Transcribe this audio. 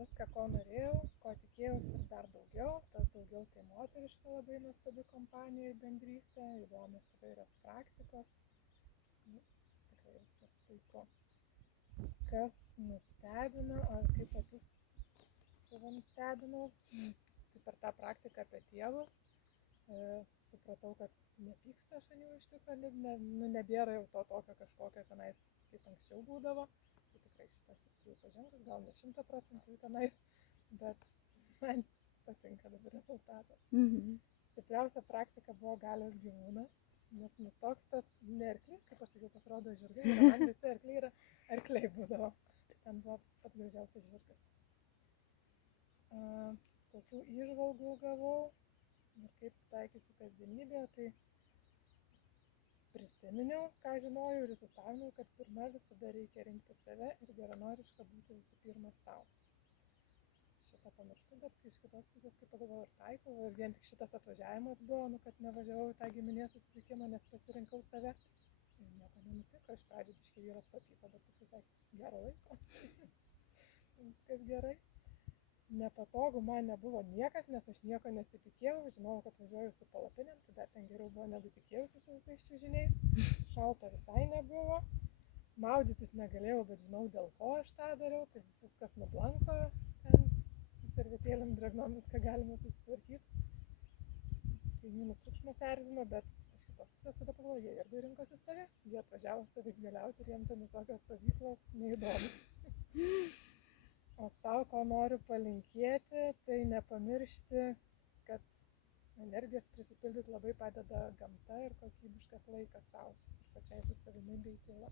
viską, ko norėjau, ko tikėjausi ir dar daugiau. Tas daugiau tai moteriška labai nuostabi kompanija ir bendrystė, įdomios įvairios praktikos. Tikrai viskas puiku. Kas nustebino, ar kaip patys save nustebinau, tai per tą praktiką apie tėvus supratau, kad nepykstu aš ant jų iš tikrųjų, nebėra jau to tokio kažkokio tenais, kaip anksčiau būdavo. Tai tikrai šitas jau pažengus, gal ne 100% tenais, bet man patinka dabar rezultatas. Stipriausia praktika buvo galios gyvūnas, nes toks tas ne arklys, kaip aš sakiau, pasirodo žirgai, ir man visi arkliai yra arkliai būdavo. Ten buvo pats gražiausias žirgas. Kokių įžvalgų gavau ir kaip taikysiu kasdienybėje, tai prisiminiau, ką žinojau ir įsisavinau, kad pirma visada reikia rinkti save ir geranoriška būti visų pirma savo. Šitą pamirštu, bet iš kitos pusės, kaip pagalvojau, ir taikau, ir vien tik šitas atvažiavimas buvo, kad nevažiavau į tą giminės susitikimą, nes pasirinkau save. Ir nieko nenutiko, iš pradžių biškį vyras papyko, bet paskui sakė, gero laiko. Viskas gerai. Nepatogu man nebuvo niekas, nes aš nieko nesitikėjau, žinojau, kad važiuoju su palapinėm, tai dar ten geriau buvo negu tikėjausi su visais čiužiniais. Šalta visai nebuvo, maudytis negalėjau, bet žinau, dėl ko aš tą dariau, tai viskas nublanko, ten su servetėlėm drėgnom viską galima susitvarkyti. Kaimynų triukšmas erzino, bet iš kitos pusės tada pagalvojau, jie irgi rinkosi save, jie atvažiavo savaitgaliauti ir jiems ten visokios stovyklos neįdomu. O savo, ko noriu palinkėti, tai nepamiršti, kad energijos prisipildyti labai padeda gamta ir kokybiškas laikas savo, ir pačiai su savimi bei tyla.